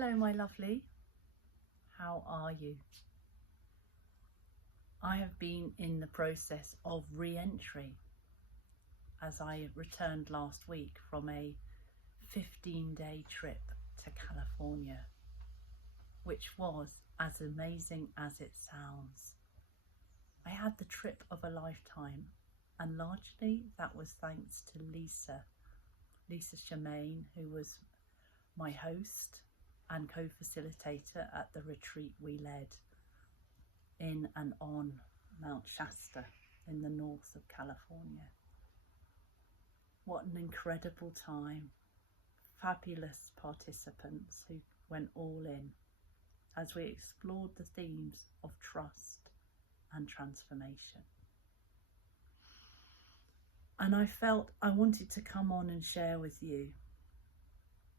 Hello, my lovely. How are you? I have been in the process of re-entry as I returned last week from a 15-day trip to California, which was as amazing as it sounds. I had the trip of a lifetime, and largely that was thanks to Lisa Chamaine, who was my host and co-facilitator at the retreat we led in and on Mount Shasta in the north of California. What an incredible time. Fabulous participants who went all in as we explored the themes of trust and transformation. And I felt I wanted to come on and share with you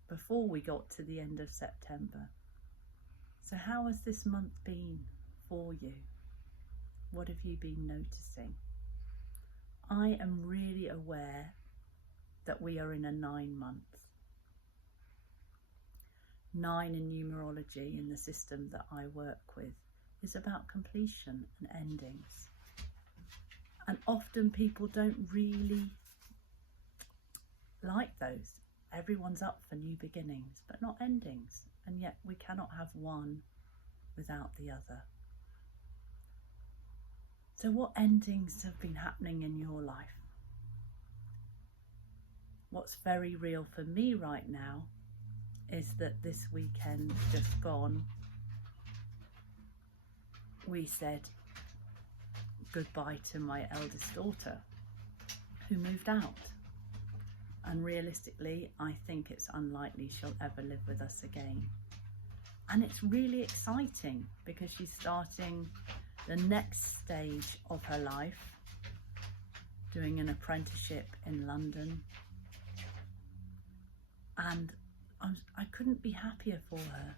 before we got to the end of September. So how has this month been for you? What have you been noticing? I am really aware that we are in a 9 month. 9 in numerology, in the system that I work with, is about completion and endings. And often people don't really like those. Everyone's up for new beginnings, but not endings. And yet we cannot have one without the other. So what endings have been happening in your life? What's very real for me right now is that this weekend just gone, we said goodbye to my eldest daughter, who moved out. And realistically, I think it's unlikely she'll ever live with us again. And it's really exciting because she's starting the next stage of her life, doing an apprenticeship in London. And I couldn't be happier for her.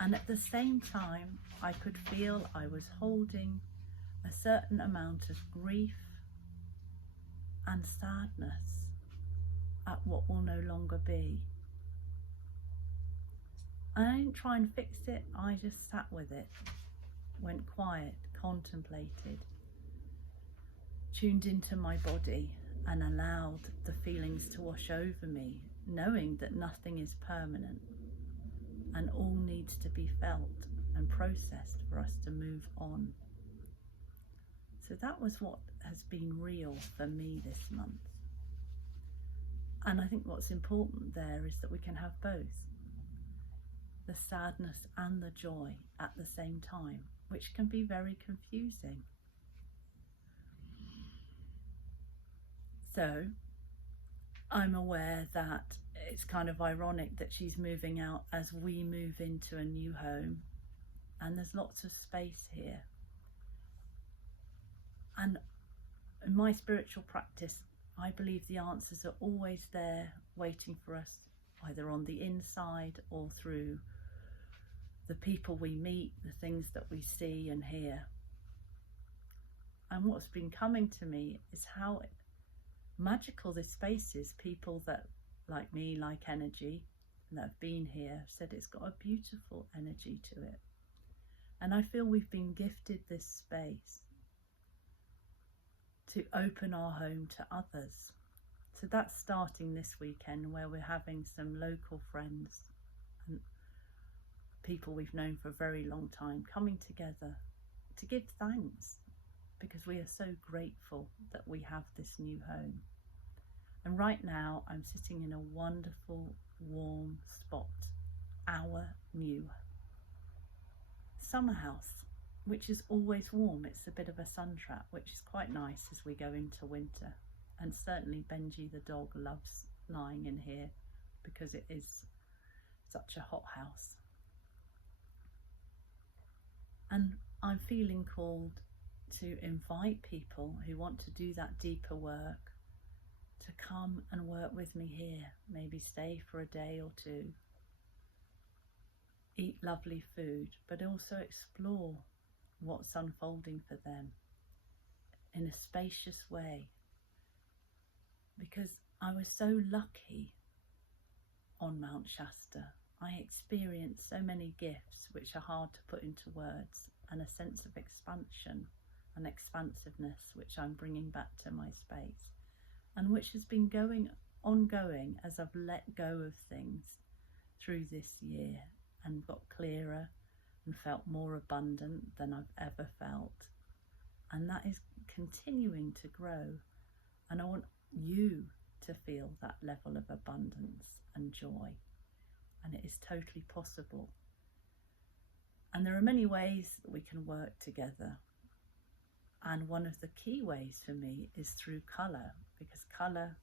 And at the same time, I could feel I was holding a certain amount of grief and sadness at what will no longer be. And I didn't try and fix it, I just sat with it, went quiet, contemplated, tuned into my body and allowed the feelings to wash over me, knowing that nothing is permanent and all needs to be felt and processed for us to move on. So that was what has been real for me this month. And I think what's important there is that we can have both, the sadness and the joy at the same time, which can be very confusing. So I'm aware that it's kind of ironic that she's moving out as we move into a new home, and there's lots of space here. And in my spiritual practice, I believe the answers are always there waiting for us, either on the inside or through the people we meet, the things that we see and hear. And what's been coming to me is how magical this space is. People that, like me, like energy, that have been here, said it's got a beautiful energy to it. And I feel we've been gifted this space to open our home to others. So that's starting this weekend, where we're having some local friends and people we've known for a very long time coming together to give thanks, because we are so grateful that we have this new home. And right now I'm sitting in a wonderful warm spot, our new summer house, which is always warm. It's a bit of a sun trap, which is quite nice as we go into winter. And certainly Benji the dog loves lying in here because it is such a hot house. And I'm feeling called to invite people who want to do that deeper work to come and work with me here, maybe stay for a day or two, eat lovely food, but also explore what's unfolding for them in a spacious way. Because I was so lucky on Mount Shasta. I experience so many gifts which are hard to put into words, and a sense of expansion and expansiveness which I'm bringing back to my space, and which has been ongoing as I've let go of things through this year and got clearer and felt more abundant than I've ever felt. And that is continuing to grow, and I want you to feel that level of abundance and joy, and it is totally possible. And there are many ways that we can work together, and one of the key ways for me is through colour, because colour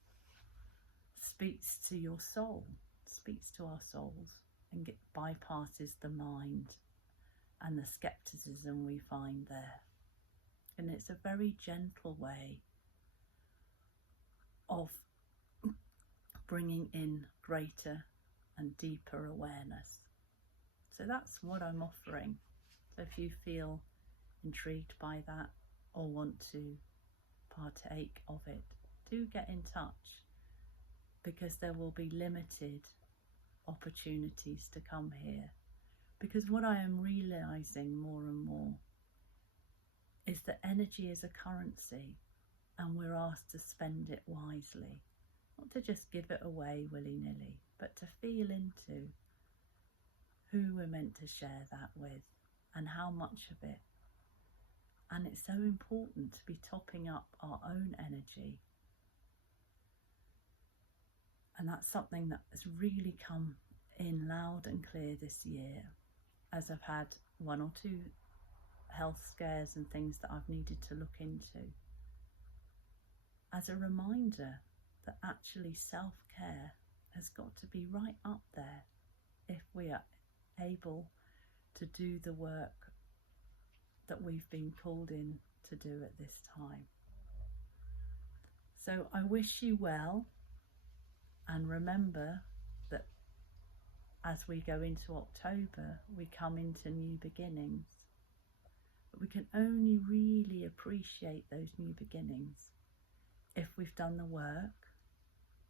speaks to your soul, speaks to our souls, and bypasses the mind and the skepticism we find there. And it's a very gentle way of bringing in greater and deeper awareness. So that's what I'm offering. So if you feel intrigued by that or want to partake of it, do get in touch, because there will be limited opportunities to come here. Because what I am realizing more and more is that energy is a currency, and we're asked to spend it wisely, not to just give it away willy-nilly, but to feel into who we're meant to share that with and how much of it. And it's so important to be topping up our own energy. And that's something that has really come in loud and clear this year, as I've had one or two health scares and things that I've needed to look into, as a reminder that actually self-care has got to be right up there if we are able to do the work that we've been called in to do at this time. So I wish you well, and remember that as we go into October, we come into new beginnings. But we can only really appreciate those new beginnings if we've done the work,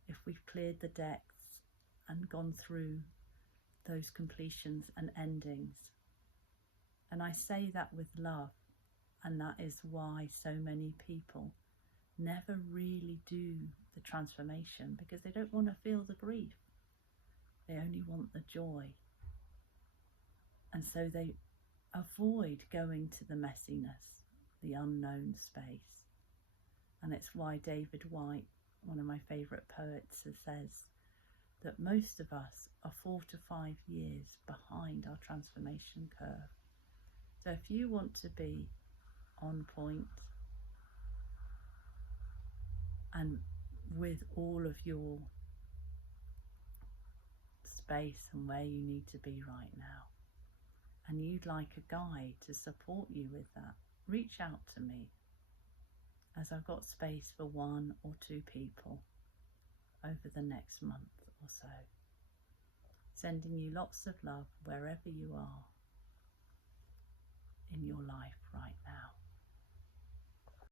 if we've cleared the decks and gone through those completions and endings. And I say that with love, and that is why so many people never really do the transformation, because they don't want to feel the grief. They only want the joy. And so they avoid going to the messiness, the unknown space. And it's why David White, one of my favourite poets, says that most of us are 4 to 5 years behind our transformation curve. So if you want to be on point and with all of your space and where you need to be right now, and you'd like a guide to support you with that, reach out to me, as I've got space for 1 or 2 people over the next month or so. Sending you lots of love wherever you are in your life right now.